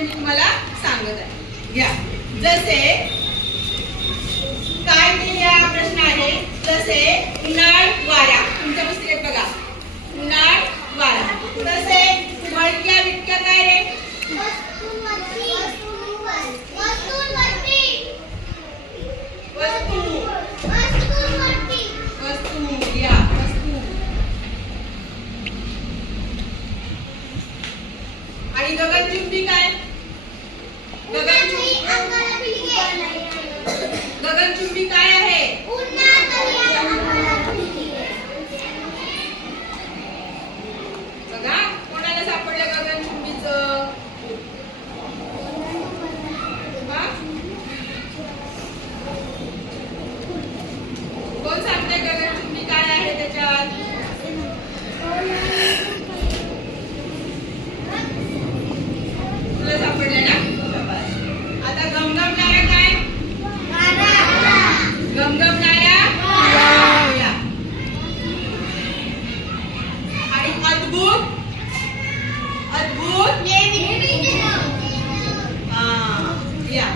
ते मी तुम्हाला सांगत आहे. घ्या. जसे काय ते या प्रश्न आहे. जसे उन्हाळ वारा तुमच्या पुस्तकात बघा. उन्हाळ वारा. तसे मळक्या विटक्या काय रे? आणि गगनचुंबी काय? गगनचुंबी काय आहे? बघा कोणाला सापडलं गगनचुंबीचं? कोण सांगते गगनचुंबी काय आहे त्याच्यात? तुला सापडलं ना? आता गमगमणारा काय? गमगमणारा आणि अद्भुत अद्भुत या